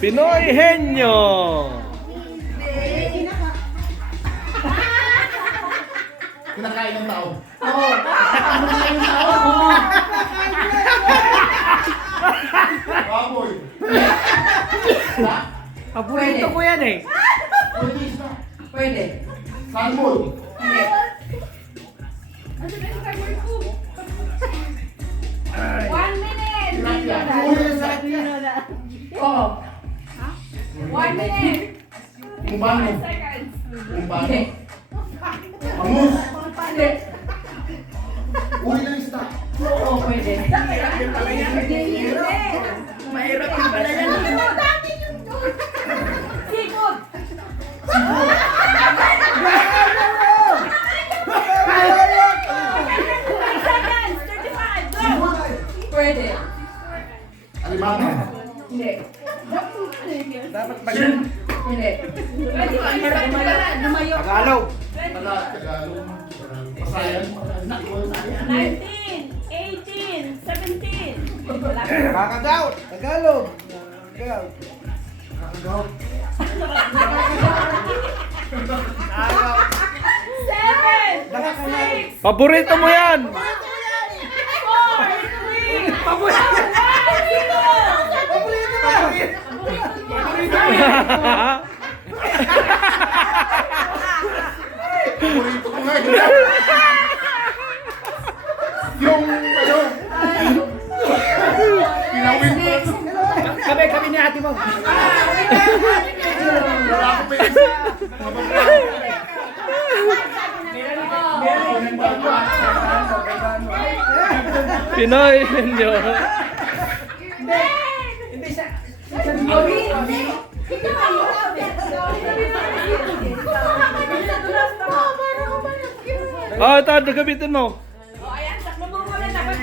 Pinoy Henyo. Kinakain ng tao. Oo. Kinakain ng tao. Oo. Baboy. Paborito ko yan eh. Pwede. Salmon. Hindi. One minute. Oo. 1 minute. Kumbano. 5 seconds. Kumbano. Hindi. Amus. Hindi. Uwi ng isda. Oo, pwede. Mahirap yung pala yan. Sikot. 30 seconds. 35. Go. Pwede. Alimango. Hindi. Dapat Sin. Hindi. Pwede ba? Hirap mo pala. Lumayo. Tagalog. Tagalog. Pasayan. 19, 18, 17. Wala pa. Kakagaw. Tagalog. Tagalog. Kakagaw. 7, 6, Paborito mo yan. 4, 3, Paborito. 2, 1. Paborito ko nga. Yung ano. Pinawin ko. Kami ni ate mo. Wala ko pa yun. Pinoy Henyo. Oh, ito, gamitin mo. O, ayan, takbo mo muna. Dapat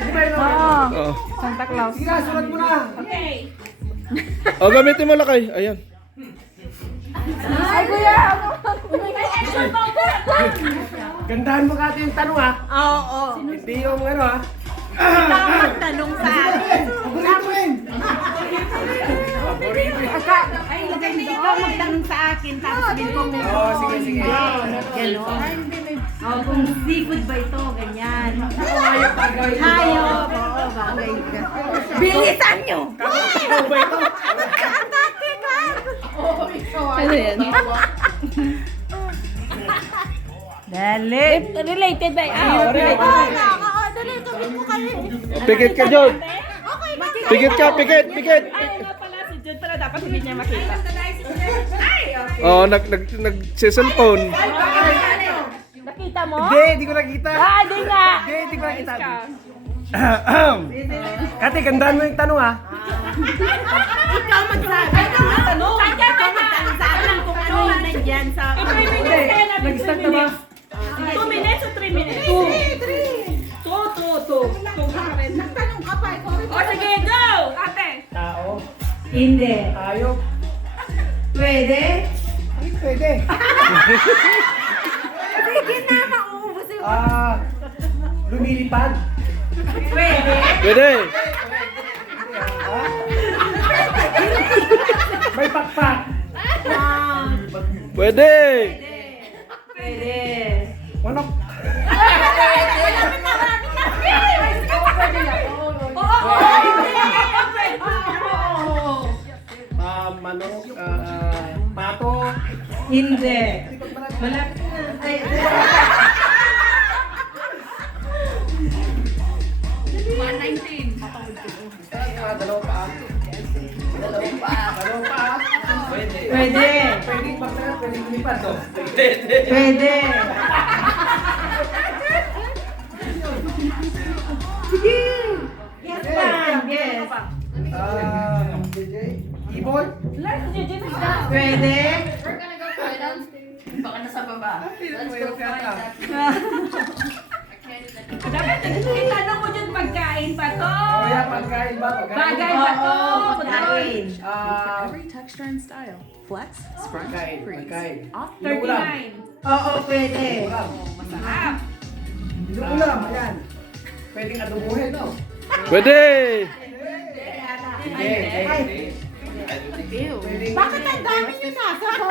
Oh. Santa Claus. Okay. Oh, gamitin mo lakay. Ayan. Ay, kuya! May extra powder. Gandahan mo kasi yung tanong ha. Oo. Hindi yung ano ha. Ikaw magtanong sa akin. Ay, ikaw magtanong sa akin. Tapos sabihin ko kung sige. gano'n. Oh, kung seafood ba ito, ganyan. Hayop. Oo, bagay ka. Bilisan nyo! Ikaw ba ito? Ano yan? Dali. Related ba? Pikit ka, Jod. Pikit ka, pikit. Ay, nga pala si Jude pala. Dapat hindi niya makita. Ay, okay. Oh, nag-cellphone. Nakita mo? Hindi ko nakita. Ah, di nga. Hindi ko nakita. Ayos ka. Kati, gandahan mo yung tanong ha. Ikaw magsabi. Ikaw magtanong. Ikaw magtanong sa akin kung ano yung nandyan sa... 3 minutes kaya natin. Nag-start na ba? 2 minutes o 3 minutes? 2 ka rin. Nagtanong ka pa. O, sige, go! Ate. Tao. Hindi. Hayop. Pwede? Ay, pwede. Sige na, mauubos yung... Lumilipad. Pwede? Pwede. May pakpak. Pwede. Pwede. Manok. Manok. Pato. Hindi. Malapit na. Ay, Dalawang paa. Dalawang paa. Pwede. pwede. Pwede bakla, pwede lumipad to. Pwede. Sige. Yes, ma'am. Yes. Ibon. Let's do this. Pwede. We're gonna go find baka nasa baba. Let's go find that. Dapat itanong mo dyan pagkain pa to. Kaya pagkain ba? Bagay pa to. Pagkain. Every texture and style. Flex, scrunch, freeze. Pagkain. Off 39. Oo, pwede. Masarap. Inuulam, ayan. Pwedeng adubuhin, no? Pwede! Bakit ang dami niyo nasa ko?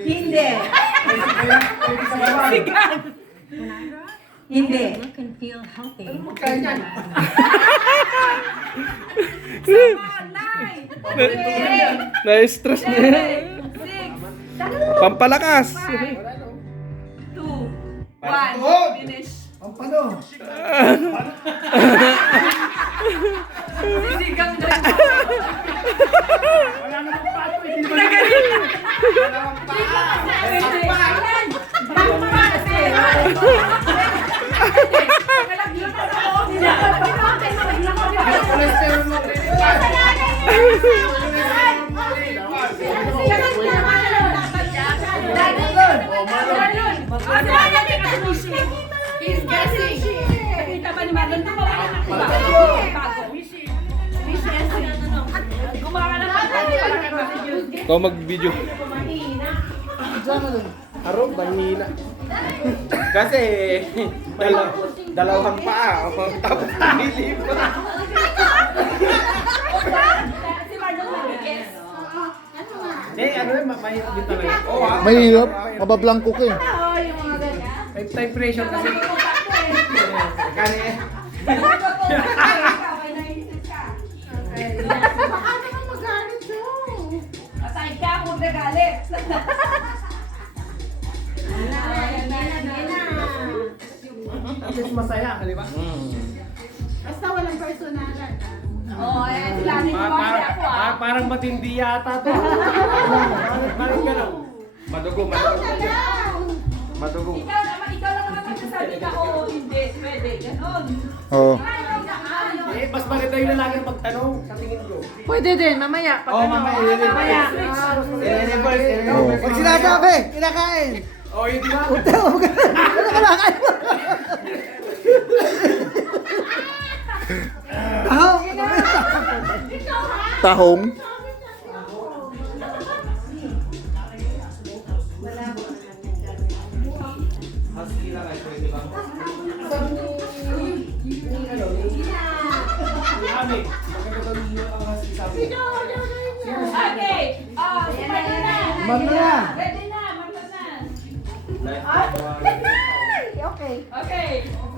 Hindi. Hindi. Look and feel healthy. Na-stress na yan. Pampalakas. Finish. Sisigang na. He's guessing. Kita pa ni Marlon, gumawa na ako. Bago. Gumawa na ako. Ikaw mag-video. Aro, mahina. Kasi, dalawang paa. Tapos nilip. Si Marlon mag-guess. Hindi, ano yun, mahirap din talaga. Mahirap. Mabablangko ka eh. May time pressure kasi. Kani eh. Asay ka, huwag nagalit. Just masaya, di ba? Basta walang personalan. Oo, sila ni Marlon ako ah. Parang matindi yata to. Parang gano'n. Madugo. Madugo. Ikaw lang naman magsasabi na oo, hindi, pwede, ganon. Oo. Eh, mas maganda yung lalaki ang magtanong sa tingin ko. Pwede din, mamaya. Oo, mamaya. Pag sinasabi, kinakain. Oh, yun di ba? tahong. Okay, si Marlon na. Ready na, Marlon na. Okay. Okay,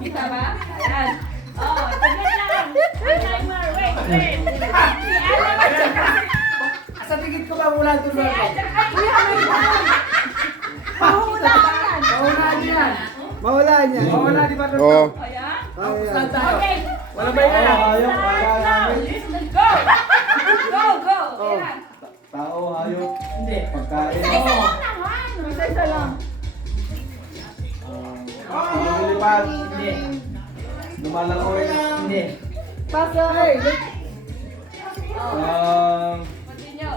kita ba? Ayan. Oh, tignan lang. Timer, wait. Si Alan at saka Sa tingin ko ba mula doon ba? Mahulaan yan. Mawalaan niya. Mawala di ba doon? Oo. Ayan. Saan tayo? Okay. Wala ba yun? Go! Go, go! Ayan. Tao, hayop, Hindi. pagkain. Isa lang. Lumilipad. Hindi. Lumalangoy. Hindi. Paso. Continue.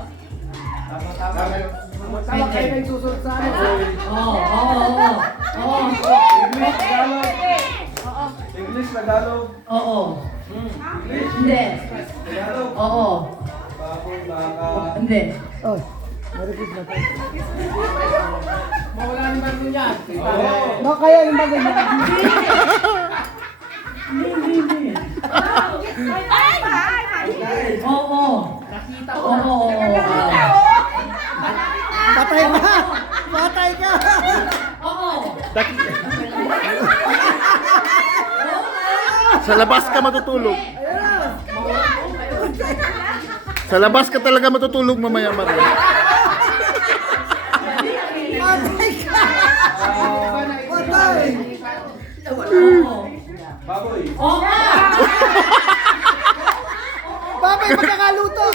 Tama kayo may susunod sa ano. English, Tagalog. English, Tagalog. Hindi. Tagalog. Oo. Baboy, baka. Hindi. Oh, marikit na tayo. Mawala ni Marlon yan. No, kaya yung bagay niya. Oo. Nakita ko. Oo. Patay ka! Patay ka! Sa labas ka matutulog. Sa labas ka talaga matutulog mamaya, Mario. Patay ka! Patay! Baboy. Babay, magkakaluto!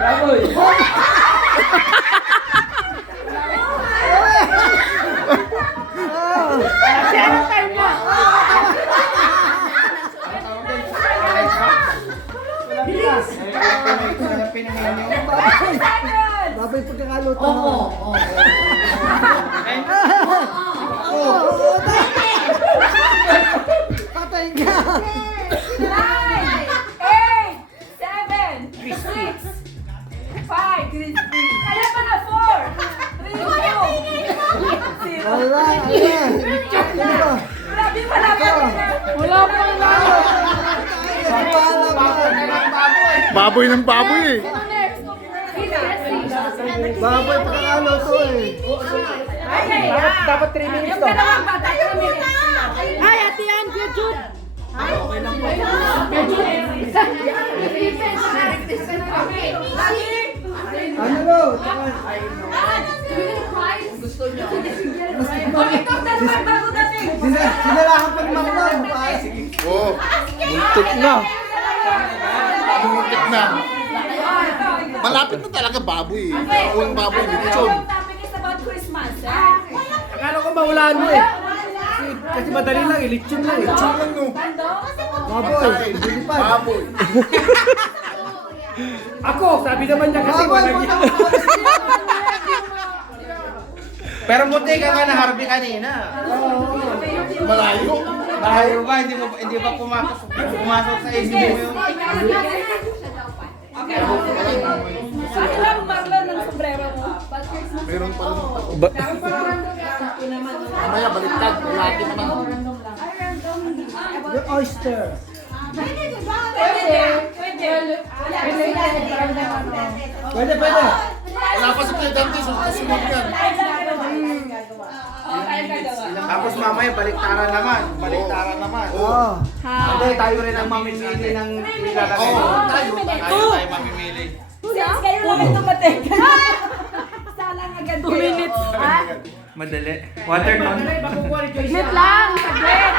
Baboy. Babay, pagkakaluto. Patay ka! 9, 8, 7, Baboy ng baboy eh. Baboy pagkakaluto eh. Dapat 3 minutes Yung to. dalawang bata, 3 minutes. Ay, ate yan, YouTube. Ano lo? Gusto niyo. Sinalahan pa ni Mama. Oo. Muntik na. Muntik na. Malapit na talaga baboy eh. Yung baboy, lechon. Topic is about Christmas. Akala ko mahulaan mo eh. Kasi madali lang, ilitsyon lang eh. Lechon lang no. Baboy, lilipad. Baboy. Ako, sabi naman niya kasi Baboy, walang Pero buti ka nga na Harvey kanina. Malayo. Malayo ba? Hindi ba pumasok sa isip mo yun? Ilang Marlon ng sombrero mo? Meron pa rin. Ba- Mamaya baliktad. Lalaki naman. Yung oyster. Pwede, pwede. Wala pa sa Dante. Susunod yan. Tapos mamaya baliktaran naman. Baliktaran naman. Oo. Hindi, tayo rin ang mamimili ng ilalagay. Oo, Tayo mamimili. Since kayo lang ito matek. Salang agad 2 minutes. Madali. Water down. Saglit lang, saglit.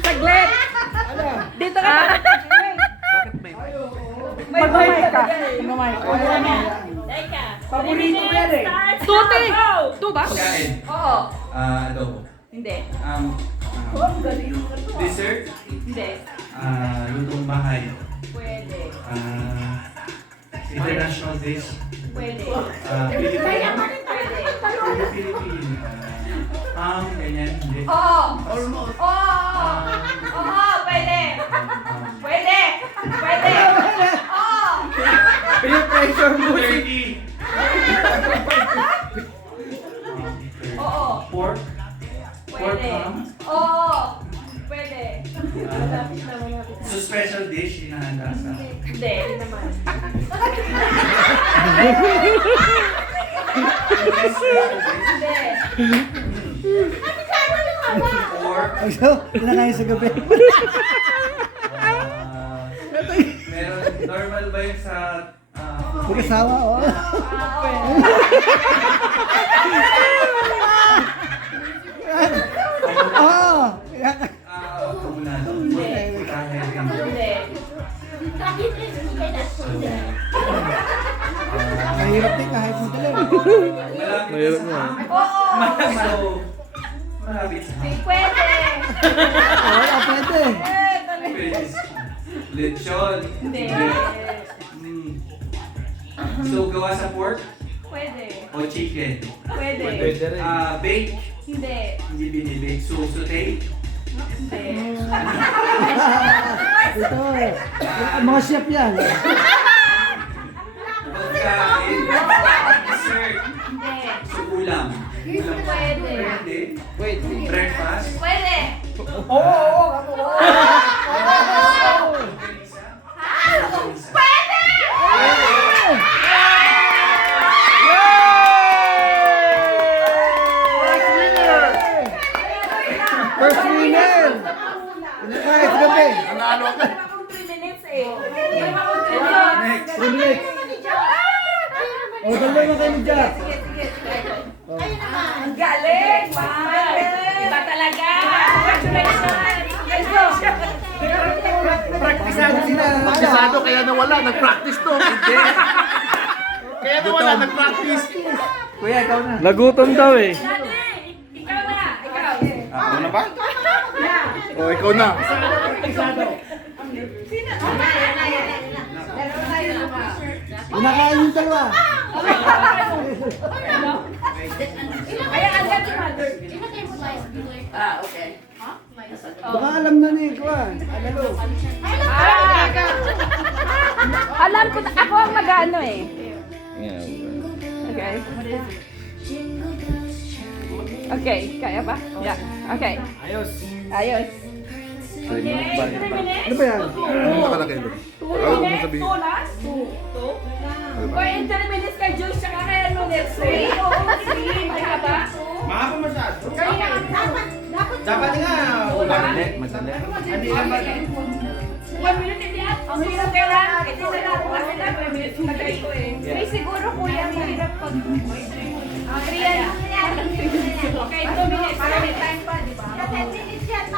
Saglit. Dito ka. Bakit may? Mag-mic ka. Mag-mic. Teka. Paborito ko yan eh. Tuti. Tu ba? Kain. Oo. Adobo. Hindi. Dessert. Hindi. Lutong bahay. Pwede. International dish. Pwede. Filipino. Pwede. Philippine. Ganyan. Hindi. Oo. Oo. Oo, pwede. Pwede. Pwede. Oo. Pinipressure mo. Turkey. Oo. Pork. Pork Pwede. ham. Oo. Pwede. So special dish inahanda sa Hindi. Naman. Hindi. pork. So, kinakain sa gabi. Meron normal ba yun sa Mag-asawa, oh. Oo. kabunado? Hindi. Mahirap din kahit mo talaga. Mahirap na. Oo. Malapit sa Pwede. Oo, pwede. Pwede. Lechon. Hindi. Mm. So gawa sa pork Pwede. o chicken? Pwede. Bake. Hindi. Hindi binibake. So saute. Hindi. Ito, mga chef yan. Pagkain. Dessert. Hindi. So ulam. Ulam. Pwede. Pwede. Breakfast. Pwede. First winner! Kinakain sa gabi. Nanalo agad. 3 minutes eh. Next. 3 minutes. O, dalawa na kayo mag-jack. Ang galing! Wow! Iba talaga! Congratulations! Praktisado sila. Praktisado kaya nawala. Nag-practice to. Hindi. Kaya nawala. Nag-practice. Kuya, ikaw na. Nagutom daw eh. Daddy! Ikaw na! Ikaw! Ako na ba? O, ikaw na. Kinakain yung dalawa. Kaya agad si mother. Okay. Baka alam na ni Kuan. Alalo. Alam ko na ako ang mag-ano eh. Yeah. Okay. Okay, kaya ba? Yeah. Okay. Ayos. Ayos. Okay, 3 minutes. Ano ba yan? Ano nakalagay doon? 2 minutes. 2 last. 2. For in 3 minutes kay Joyce tsaka kay Lunes. 3. Oo, 3. May haba. Mahaba masyado. Kanina kami Dapat nga. Madali, madali. Hindi naman. 1 minute hindi at. Ang hirap kaya. Ito na lang ako kasi na 3 minutes lagay ko eh. 3 siguro kuya. Mahirap pag 3 yan. Okay, 2 minutes. May time pa, di ba? 10 minutes yan.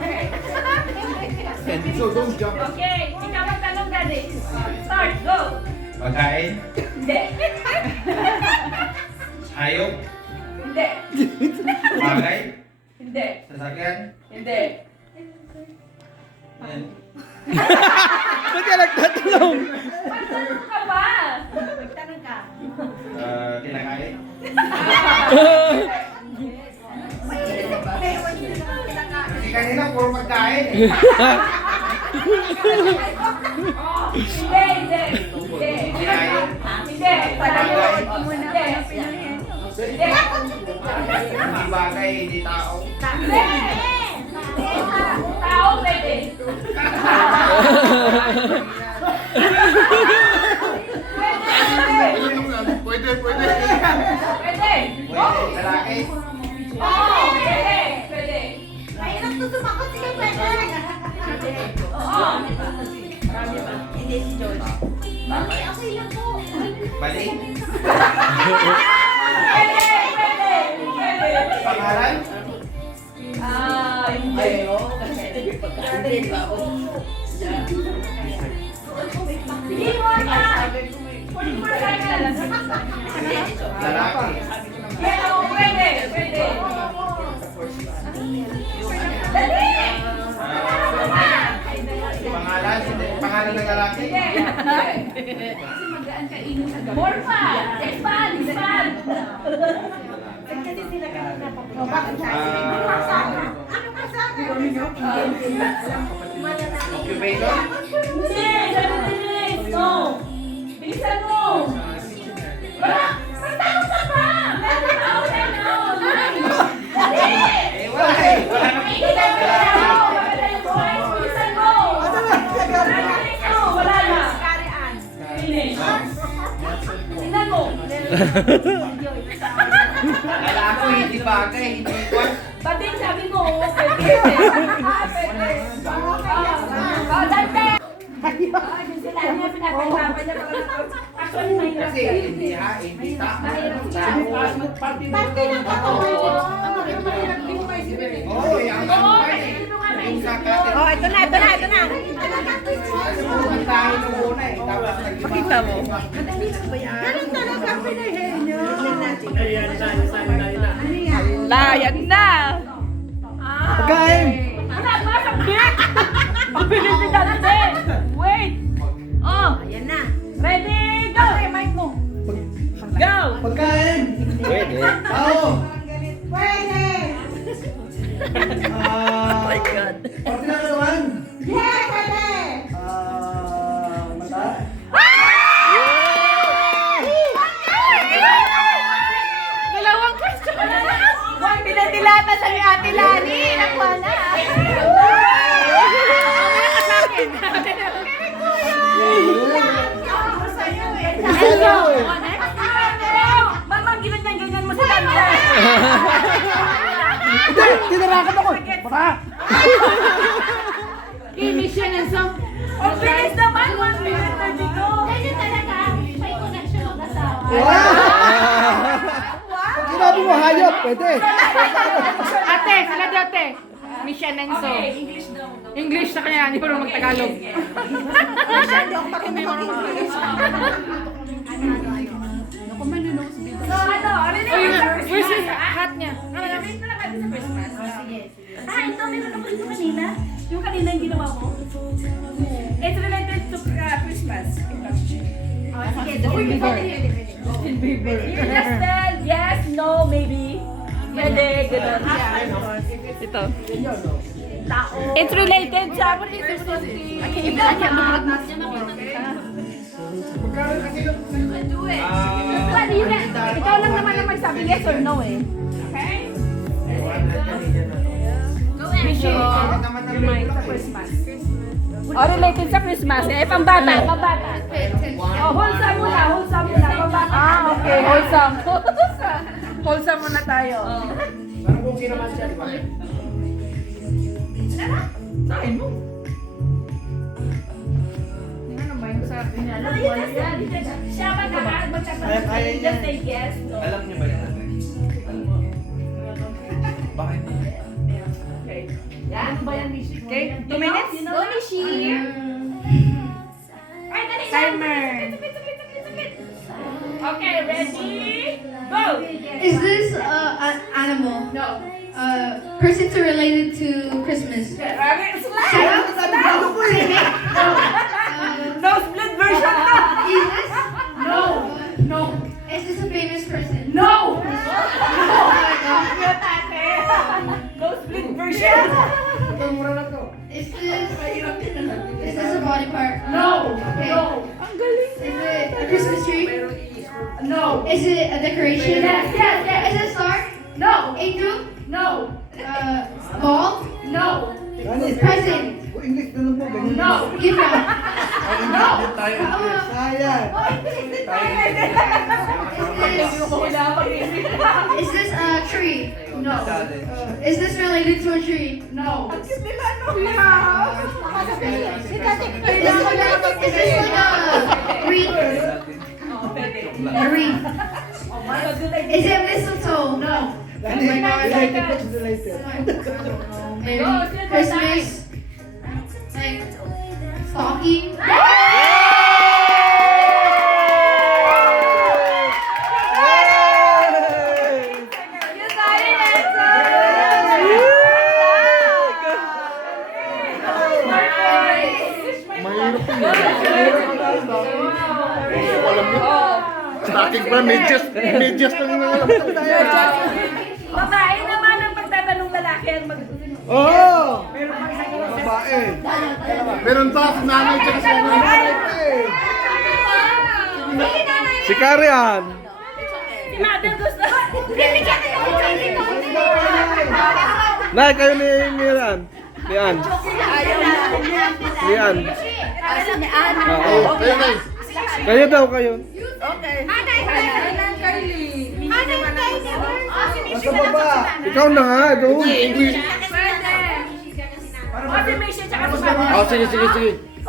Okay. So don't jump. Okay, ikaw ang tanong daddy. Start, go! Pagkain. Hindi. Hayop. Hindi. Bagay. Hindi. Sasakyan. Hindi. Yan. Ba't ka nagtatanong? Magtanong ka ba? Kinakain. Kasi kanina puro pagkain eh. Oh, hindi, hindi. Hindi. Hindi. Palayon. Hindi. Hindi. Hindi bagay, hindi tao. Hindi. Tao pwede. Pwede, pwede. Pwede. Go. Lalaki. Oo, pwede. Pwede. Oo. Bali. Pwede, pwede. Pwede. Pangalan. Hindi. Hindi mo na. 44 seconds. Lalaki. Pero pwede, pwede. Dali! Pangalan. Pangalan ng lalaki. Hindi. More pa. Expand, expand. Occupation. Hindi, 7 minutes. No. Bilisan mo. Wala. Magtanong ka pa. Meron ka ako na Dali! Eh, wala eh. Wala na. Hindi na bilisan mo. Maganda yung voice. Bilisan mo. Bilisan mo. Wala na. Finish. Tingnan mo. Lalaki, hindi bagay, hindi kwan. Bating sabi mo, pwede. Pwede. Oh, dante! Yung sila niya, pinagkaibaban niya. Actually, mahirap Kasi yan. hindi ha, hindi tao. Parte ng katawan. Oo, yung Oo, ano kasi eh. dito nga may Yung isip saka. mo. Oh, ito na, ito na, ito na. Ang tayo nung una eh. Tapos Pakita mo. Ganun talaga pinahin nyo. Layan na! Pagkain! Wala ba sa bit? Ang bilis ni Dante. Wait. Oh, Ayan na. ready, go. Mic mo. Go. Pagkain! Pwede. Tao! Pwede! Oh my God. Parte na naman! Yeah, pwede! Mata? Dalawang question. 1 pinadilata sa ni Ate Lani. Nakuha na. Hello! Mamang ginanyan-ganyan mo sa Dante. Hindi! Tinarakan ako! Mata! Mission and song. Ang bilis naman. 1 minute 30 go. Ganyan talaga. May connection ang asawa. Pag sinabi mo hayop, pwede! Ate, sila dati. Mission and so. Okay, English daw. English sa kanya, hindi ko naman Tagalog. Masyado akong pakimok-English. So ano, ano na Uy, yung sa where's Christmas? his hat niya? Wait na lang natin sa Christmas. Ito, meron ako ito kanina. Yung kanina yung ginawa mo? It's related to Christmas. Sige, pwede. You just tell yes, no, maybe. Pwede, gano'n. Ito. It's related sa Christmas. Ikaw lang naman ang magsabi yes or no eh. Okay? Go, Mishi. Sa Christmas. O, related sa Christmas. Eh, pambata. Pambata. O, wholesome muna. Wholesome muna. Pambata. Okay. Wholesome. Wholesome muna tayo. Parang kung sino man siya, di ba? Sain mo. Ano ba yung sabi niya? Siya ba Kaya niya. just say yes, no? Alam niyo ba yan? Bakit? Okay. Yan, ano ba yan, Mishi? Okay, 2 minutes? Go, Mishi. Ay, dali lang. Timer. Okay, ready? Go! Is this an animal? No. Person to related to Christmas? Slide! No. No split version na! Is this? No! No! Is this a famous person? No! Oh my God. No split version! Ito, mura lang to. Is this a body part? No! Okay. No! Is it a Christmas tree? No! Is it a decoration? Yes, yes, yes. Is it a star? No! Angel? No! Ball? No! Present? English na lang mo, ganyan. No! Gift wrap? Sayang. Is this a tree? No! Is this related to a tree? No! Is this like a wreath? A wreath. Is it mistletoe? No! Related, what's related? Maybe Christmas. Like stocking. Mahirap yun. Alam mo. Stocking ba? Medyas lang yung alam ko. Babae naman ang magtatanong lalaki ang mag... Oo! Babae. Meron pa si nanay tsaka si nanay. Si Karian. Si Mother gusto. Nay, kayo ni Miran. Lian. Lian. Oo. Ayun na. Kayo daw, kayo. Nasa baba. Ikaw na nga, doon. English. O, si Mishi tsaka si Mother. Oh, sige.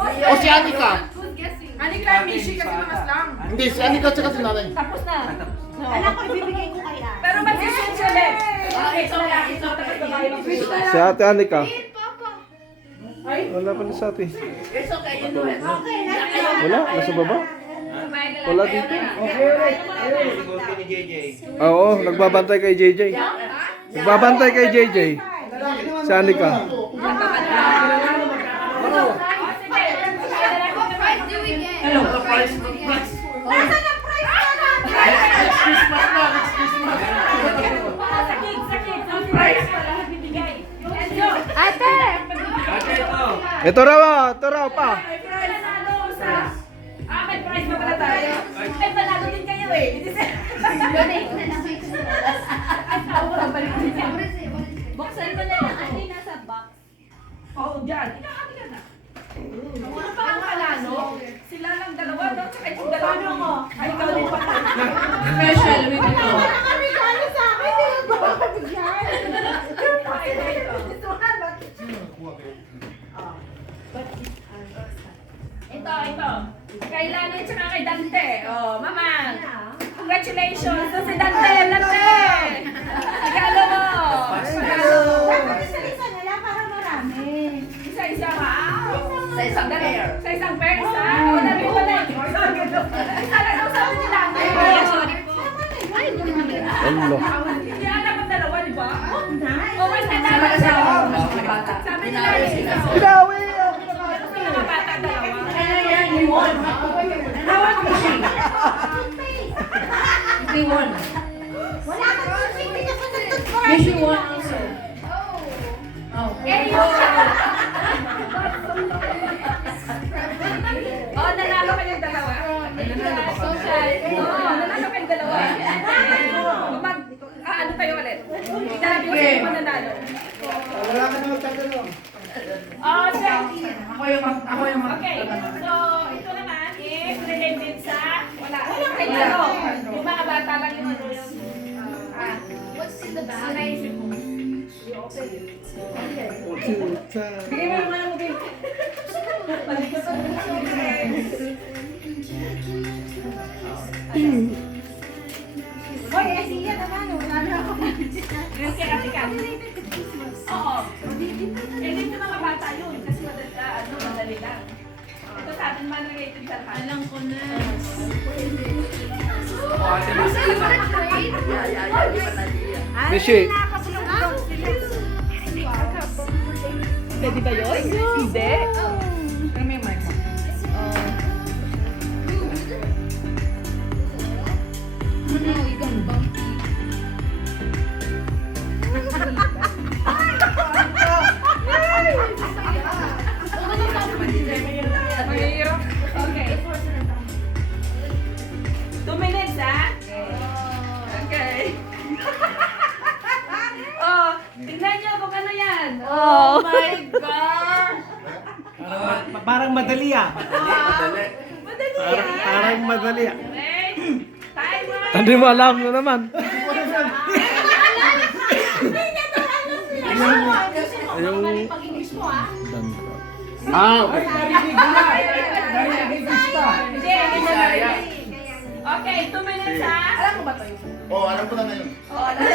O si Anika. Anika, Mishi kasi mga slang. Hindi, si Anika tsaka si nanay. Tapos na. Anak ko, ibibigay ko kay Ann. Pero mag-switch ulit. Okay, so lalaki, so tapos babae mag-switch. Si Ate Anika. Wala pa na sa ate. It's okay, you know it. Wala, nasa baba. Wala dito. Siguro ni JJ. Oo, nagbabantay kay JJ. Nagbabantay kay JJ. Si Anika. What price do we get? Ate! Ito raw pa. May prize pa pala tayo. Ay, panalo din kayo eh. Donate na lang. Buksan ko na lang. Ano yung nasa box? Oo, dyan. Ikakati ka na. Ano pa ang panalo? Sila lang dalawa, no? Tsaka itong dalawa mo. Ay, ikaw din pa. Special. Regalo sa akin. Hindi ko mabibigyan. Ito. Kay Lana tsaka kay Dante. Oh, mama. Congratulations sa si Dante. Regalo mo. Isa-isa na lang para marami. Isa-isa ka. Sa isang pair. Sa isang pair, isa. O, nabi mo na. Isa lang daw sabi ni Lana. Sorry po. Ano? Hindi alam ang dalawa, di ba? Nice. O, mas nadala siya. Sabi ni Lana. Pinawi! Mga bata dalawa. Wala ka toothpick. Hindi ka pa nag-toothbrush. Mission one also. Eh, yun. Oh, nanalo kayong dalawa. Social. Oo, nanalo kayong dalawa. Ano tayo ulit? Sabi ko sa'yo mananalo. Wala ka na magtatanong. Oh, sir. Ako yung okay, so ito naman is related sa wala kay ano. Yung mga bata lang yung ano yung what's in the bag? Naisip mo. Bigay mo naman ang mobile. Hoy, siya naman. Wala na ako. Yung kaya tika. Oo. Eh, dito mga bata yun. Kasi madali lang. Ito sa atin man related sa atin. Alam ko na. Mishi. Pwede ba yun? Hindi. May mic mo. Okay. 2 minutes, ha? Okay. Oh, tingnan niyo kung ano yan. Oh my God! Parang madali ah. Madali yan. Parang madali. Okay. Timer. Hindi mo alam na naman. Yung... Okay. Okay, 2 minutes, ha? Alam mo ba ito? Oh, alam ko na ngayon. Oh, alam mo.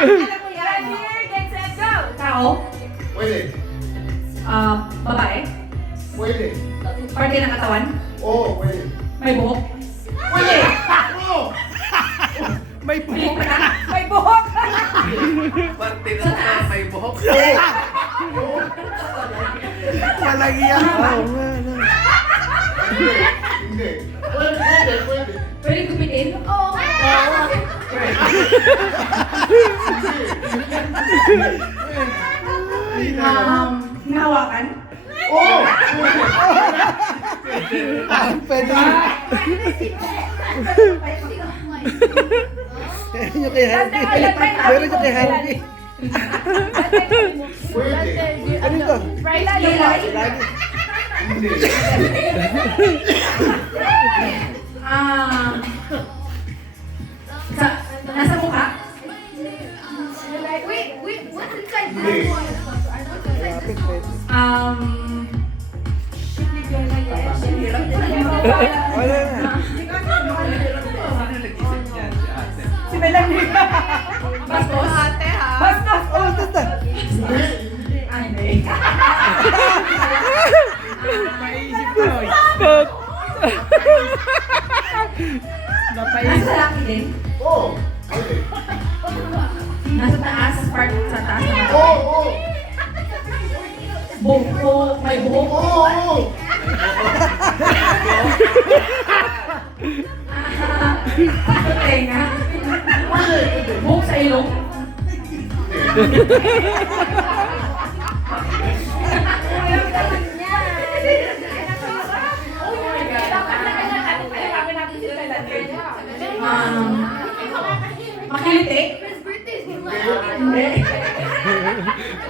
Ready, get set, go! Tao? Pwede. Babae? Pwede. Parte ng katawan? Oo, pwede. May buhok? Pwede! Oo! May buhok. May buhok! Parte na sa may buhok. Walang iyan. Oo nga. Hindi. Hindi. Pwede. Pwede. Pwede gupitin? Oo. Hinahawakan? Oo! Pwede. Meron nyo kay Hardy. Meron nyo kay Hardy. Pwede. Ano ito? Right, Lagi. Hindi. Nasa mukha? Wait, what's inside Hindi. that one? Lapit, pwede. Wala na. Si Melanie. Bastos? Bastos? Oh, tata. Ay, hindi. Napaisip ko. But... Nasa laki din? Oo. Pwede. Nasa taas? Part sa taas? Oo! Oo! Buhok? May buhok? Oo! Oo! Sa tenga? Pwede. Buhok sa ilong? Makiliti? His birthday's Hindi.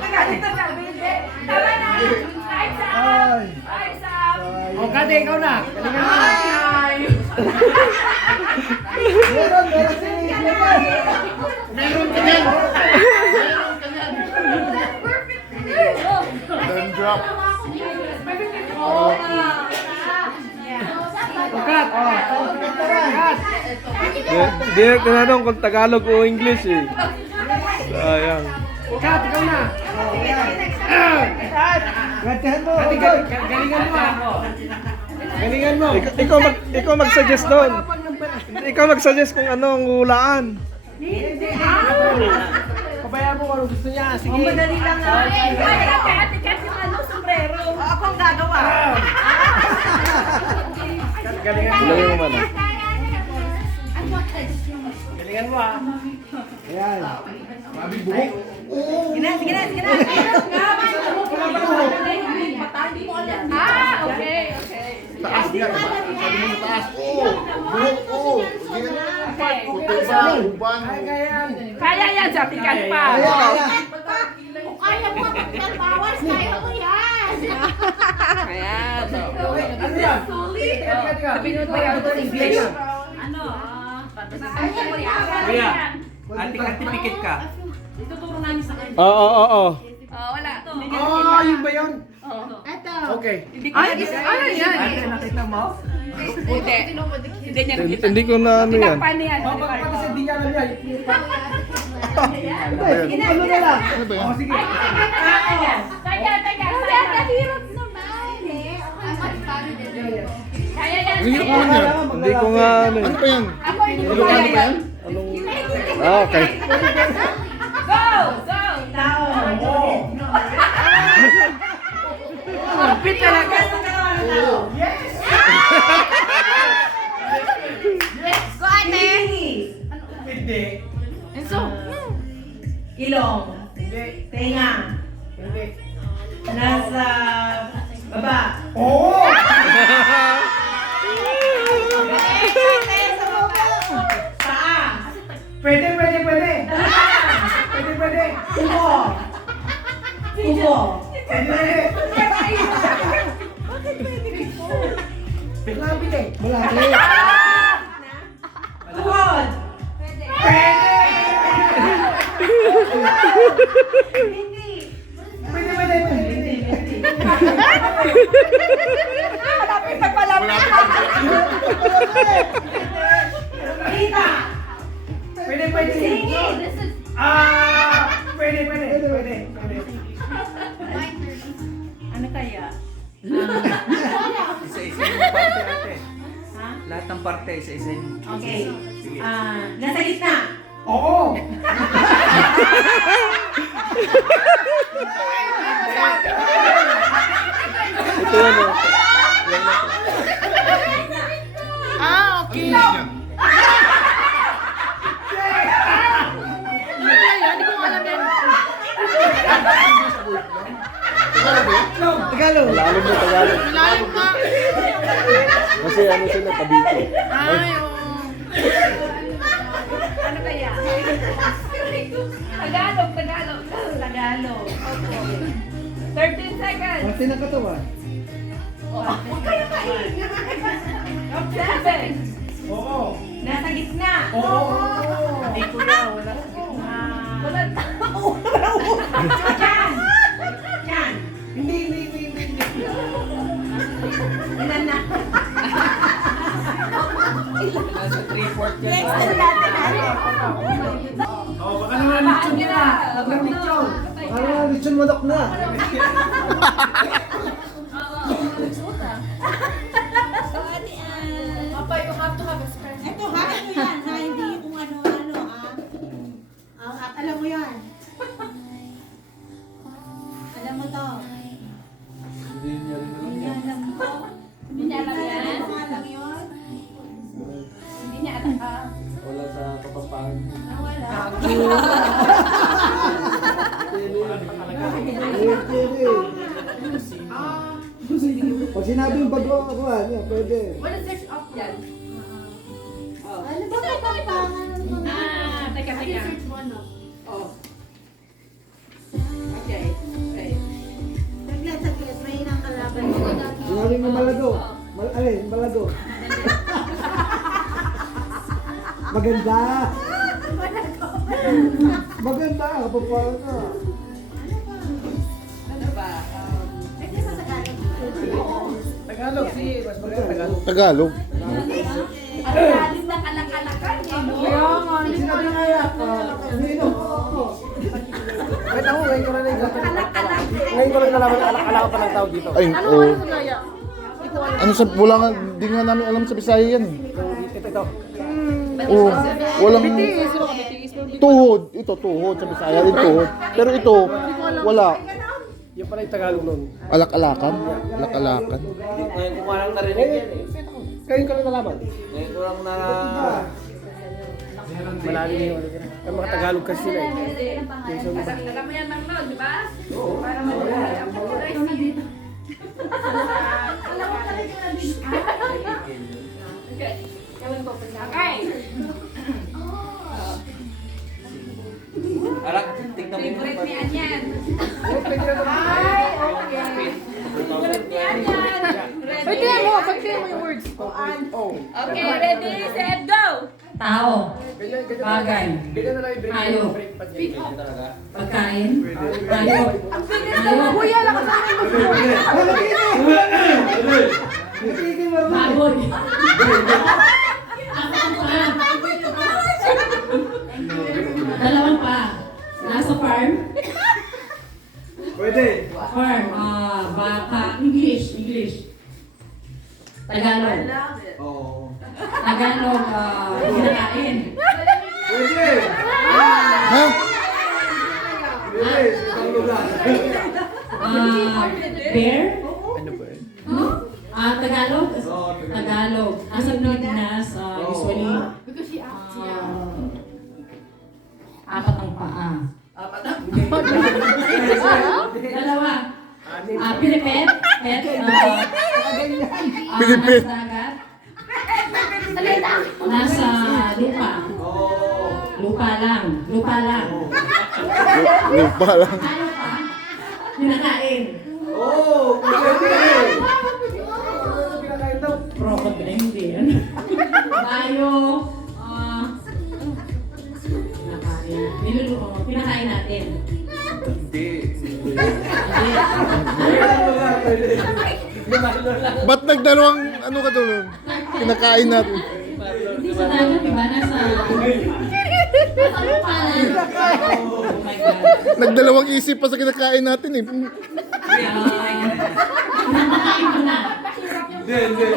Nagalit na sabi, hindi. Tama na. Time's up. Ay. Time's up. O, Kade, ikaw na. Galingan mo. Ay! Meron si Leonard. Meron ka yan! Meron ka yan! Then drop. Oo nga. Kat. Kat. Hindi na tinanong kung Tagalog o English eh. Sayang. Kat, ikaw na. Gantihan mo. Galingan mo ah. Galingan mo. Ikaw mag-suggest doon. Ikaw mag-suggest kung ano ang hulaan. Pabayaan mo kung ano gusto niya. Sige. Ang madali lang nga. Ate Kat yung ano, sombrero. Ako ang gagawa. Galingan mo. Galingan mo man ah. Galingan mo ah. Ayan. Sabi buhok. Sige na, sige na, sige na. Okay. Taas yan. Sabi mo na taas. Oo! Buhok! Oo! Sige na. Puto ba? Uban? Kaya yan, sa tikan pa. Kaya mo ang powers, kaya mo yan. Kaya, Ano yan? pinutbayan ko sa English. Ano? Kuya, antik-antik pikit ka. Ituturo namin sa kanya. Oo. Wala. Oh, yun ba yun? Ito. Okay. Ate, nakita mo? Hindi. Hindi niya nakita. Hindi ko na ano yan. Tinakpan niya. Pati sa di niya alam yan. Ano na lang? Ano ba yan? Sige. Teka. Kahirap naman eh. Kaya yan. Ang hirap naman yan. Hindi ko nga ano Ano eh. ba yan? Ako hindi ko Ilocano ba kaya. yan? Okay. Go! Kapit talaga. Go, ate. Hindi. Enzo. Ilong. Hindi. Tenga. Hindi. Nasa baba. Oo! Paa. Pwede. Pwede. Ubo. Ubo. Pwede. Malapit eh. Malaki. Tuhod. Malapit na pala. Kita. Pwede. Singit. Pwede. Ano kaya? Isa-isa yung parte, ate. Ha? Lahat ng parte, isa-isa yung... Okay. Sige. Nasa gitna. Oo! Ito yan oh. Okay. Ano yan? Tagalog ba yan? Tagalog. Tagalog mo, Tagalog. Kasi ano sila, Cavite. Ano kaya? Tagalog. Tagalog. 13 seconds. Ang sinakatawan. Huwag kayo kayo. 7. Oo! Nasa gitna. Oo! Hindi ko na. Wala. Wala. Diyan. Diyan. Hindi. Ilan na? Nasa 3/4 yan. Oh, baka naman lechon na. Huwag lang lechon. Ano na, lechon manok na. Ito ha, ano yan? Ha, hindi kung ano-ano ha. Alam mo yan. Alam mo to. Hindi niya rin alam Hindi yan. alam mo. Hindi niya alam yan. Ano alam yun? Hindi niya alam. Wala sa kapampangan. Wala. Pag sinabi yung bago ako, yan, pwede. What is search up yan? Ano ba kapampangan ng mga? Teka. Oh. Okay. Saglit. May inang kalaban. Sinabi mo malago. Malago. Maganda. Maganda, kapampangan ka. Ano ba? Tagalog, sige. Mas maganda Tagalog. Tagalog. Ang lalim ng alak-alakan eh, no? Sinabi nga yan. Wait ako, ngayon ko na Ngayon ko lang nalaman na alak-alak pa ng tawag dito. Ay, oh. Ano sa wala nga, di nga namin alam sa Bisaya yan. Ito. Oh, walang tuhod. Ito tuhod sa Bisaya din tuhod. Pero ito wala. Yung pala yung Tagalog nun. Alak-alakan. Alak-alakan. Ngayon ko lang narinig yan eh. Ngayon ko lang nalaman. Ngayon ko lang na... Malalim yung ano dyan. Ang mga Tagalog kasi sila eh. Alam mo yan ng log, di ba? Oo. Para mag-alay ang polarizing. Alam mo talaga na din. Okay. Okay. Okay, ready, set, go! Tao. Bagay. Ganyan na lang i-break. Hayop. Break. Pagkain. Hayop. Ang bilis naman, kuya, lakasan mo. Baboy. Apat pa. Dalawang pa. Nasa farm. Pwede. Farm. Baka. English. Tagalog. Tagalog. Kinakain. Pwede. Ha? Pwede. Isang lugar. Bear. Ano ba yun? Tagalog. Tagalog. Nasa Pilipinas, usually, apat ang paa. Dalawa. Pilipet. Pet. Pilipet. Nasa dagat. Nasa lupa. Lupa lang. Lupa lang. Ano pa? Kinakain. Oo, pwede. Crocodile hindi yan. Tayo, pinakain natin. Hindi. Ba't nagdalawang ano ka doon? Kinakain natin. Hindi sa dagat, diba? Nasa lupa lang. Oh my God. Nagdalawang isip pa sa kinakain natin eh. Nakain mo na. Hindi.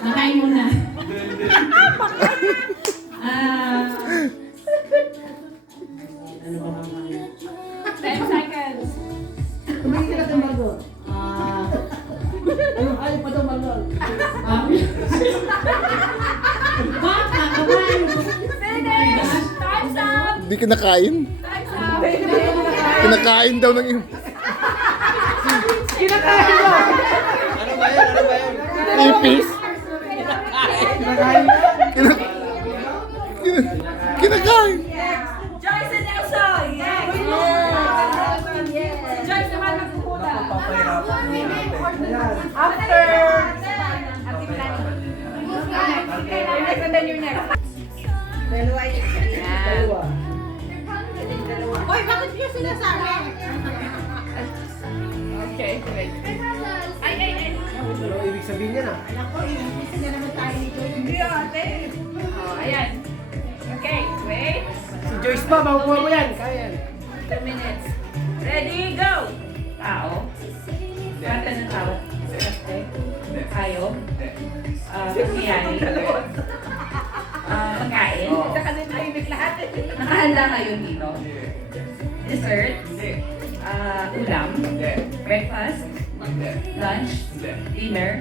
Nakain mo na. Ano ba mga 10 seconds. Tumingin ka natin bago. Anong ayaw pa daw magal? Baka, kabayo. Finish! Time's up! Hindi kinakain. Time's up! Kinakain daw ng Ano ba yun? ipis. Kinakain. Joyce and Elsa! Yes! Si Joyce naman magpupunta. After... Next and then you're next. Dalawa. Hoy, bakit niyo sinasabi? Okay, wait. Ay! Ano ibig sabihin niya na? Hindi ate. Oh, ayan. Okay, wait. Si Joyce pa, makukuha mo yan. Kaya yan. 2 minutes. Ready, go! Tao. Kanta ng tao. Hayop. Pagkiyari. Pagkain. Nakahanda lahat. Nakahanda kayo dito. Dessert. Ulam. Breakfast. Lunch. Dinner.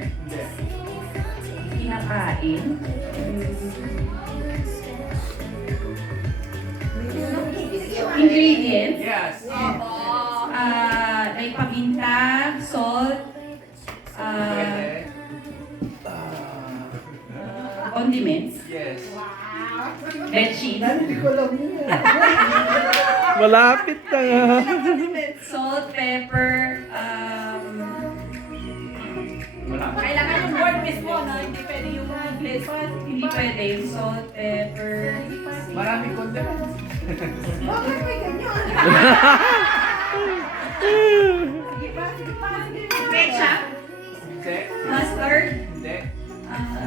Kinakain. Ingredients. Yes. Like paminta, salt, condiments, Yes. bedsheet, Hindi ko alam yun. Malapit na nga. salt, pepper, kailangan yung word mismo, no? Hindi pwede yung English. Hindi pwede yung salt, pepper, Maraming condiments. ketchup, Hindi. mustard, Hindi.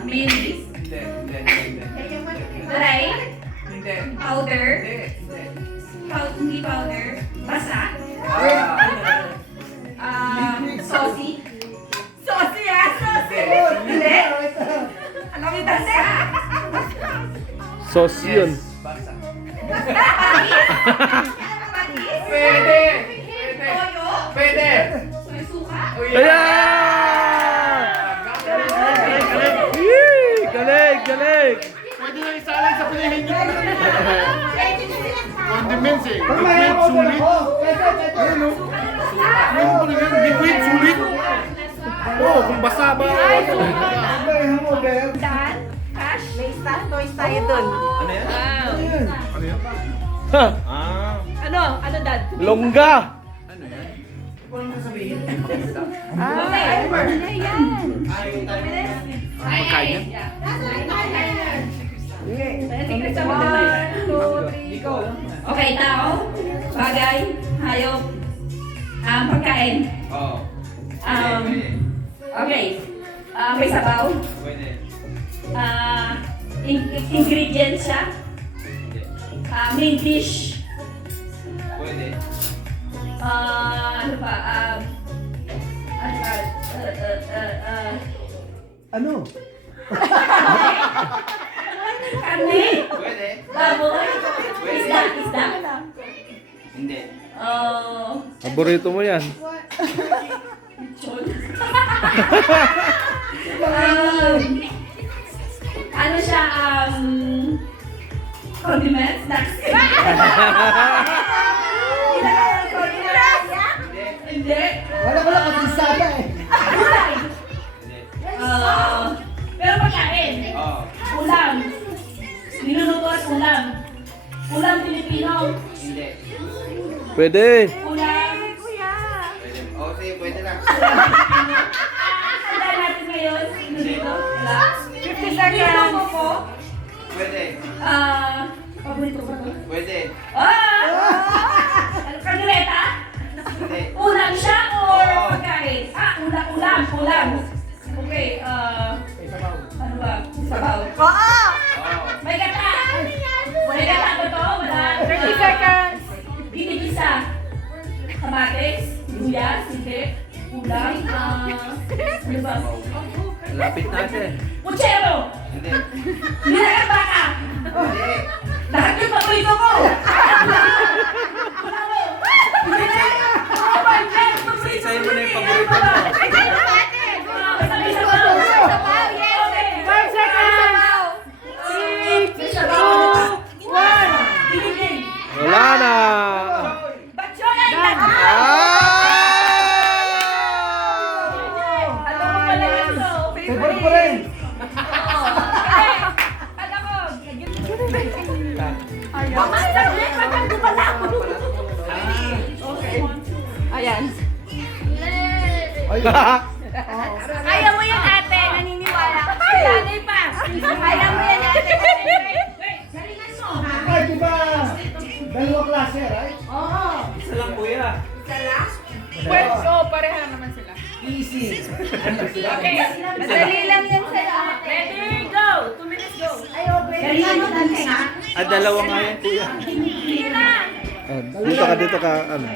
mayonnaise, Hindi. dry, Hindi. powder, Hindi. hindi powder, basa, saucy. Saucy, saucy! Hindi! Alam mo yung tasa? Sauce yun. Basa. Patis? Pwede! Toyo? Pwede! Soy suka? Ayan! Yee! Galing! Pwede na isalay sa pilihin niyo. Condiments eh. Pag may ako, sulit. Ayun o. Ayun pa rin. Liquid, sulit. Oo, kung basa ba. Pag may hangover. Dan? Cash? Toys tayo dun. Ano yan? Ano yan? Ha! Ah. Ano? Ano, Dad? Longga! Ano yan? Ay, ano na yan? Pagkain yan. Okay, tao, bagay, hayop, pagkain. Oo. Okay, may sabaw. Pwede. Ingredients siya. Main dish. Pwede. Ano pa? Ano? Karne. Pwede. Baboy. Isda. Hindi. Paborito mo yan. Ano siya? Condiments? Hindi. Wala ko lang kasi sada eh. Gulay. Hindi. Pero pagkain. Oo. Ulam. Niluluto at ulam. Ulam Pilipino. Hindi. Pwede. Ulam. Pwede. Oo, sige, pwede lang. Handa natin ngayon. Niluluto. Wala. 50 seconds. ko. Pwede. Paborito ko ba? Pwede. Kaldereta? Hindi. Ulam siya o Oo. pagkain? Ulam. Okay, ano ba? Sabaw. Oo. May gata! May gata ba to? Wala. 30 seconds. Ginigisa. Kamatis, luyas, hindi. Ulam. Ano ba? Lapit natin. Puchero! Hindi. Nilagang baka! Hindi. Lahat yung paborito ko! Wala mo! Oh my God! Isa-isahin mo na yung paborito mo. Okay. 5 seconds. 6, 2, 1. Wala na. Batchoy! Alam mo pala ito. Favorite ko rin. Alam ko. Maganda pala ako. Ayan. Ay, Kaya mo yan, ate. Naniniwala ka. Lagay pa. Kaya mo yan, ate. Galingan mo, ha? ay, di ba? Dalawa klase, right? Oo. Isa lang kuya. Pwede, pareha naman sila. Easy. Okay. Madali lang yan sa'yo, ate. Ready, go. 2 minutes, go. Ay, okay. Galingan mo, ate, ha? Dalawa nga yan kuya. Hindi lang. Dito ka. Ano?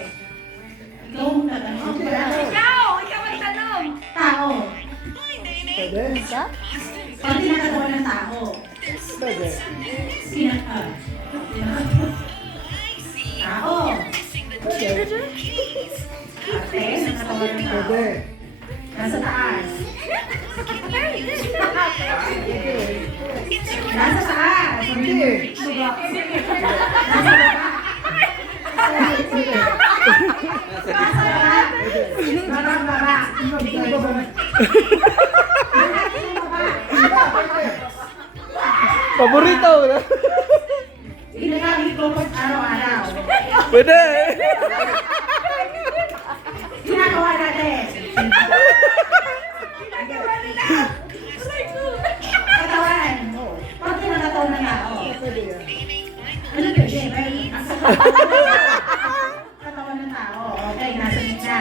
Ikaw ang tanong. Tao. Pwede? Pag tinatawa ng tao. Pwede. Tao. Pwede. Ate, nakatawa ng tao. Pwede. Nasa taas. Nasa taas. Hindi. Nasa baba. Parang baba. Paborito. Ginagamit ko pag araw-araw. Pwede. Ginagawa natin. Katawan. Pag kinakatawan ng tao. Ano pwede? Katawan ng tao. Okay, nasa gitna.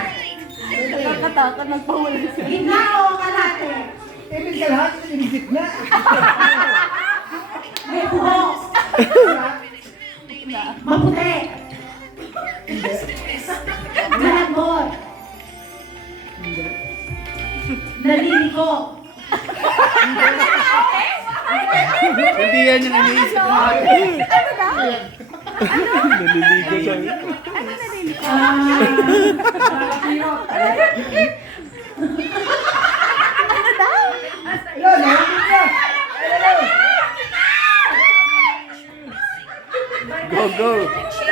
Nakakatakot ng pahuli. Gitna o kalate? Ibig ka lahat, ibig na. May buhok. Maputi. Malambot. Naliliko. Hindi yan yung iniisip mo. Naliligo siya. Yan, nahapit na. Go.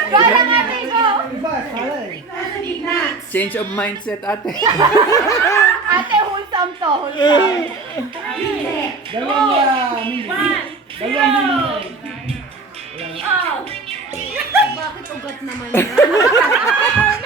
Go lang ate, go. Iba, sala eh. Nasa gitna. Change of mindset ate. Ate, wholesome to, wholesome. Hindi. Dalawang mili. Dalawang mili. Oh. Bakit ugat naman yan?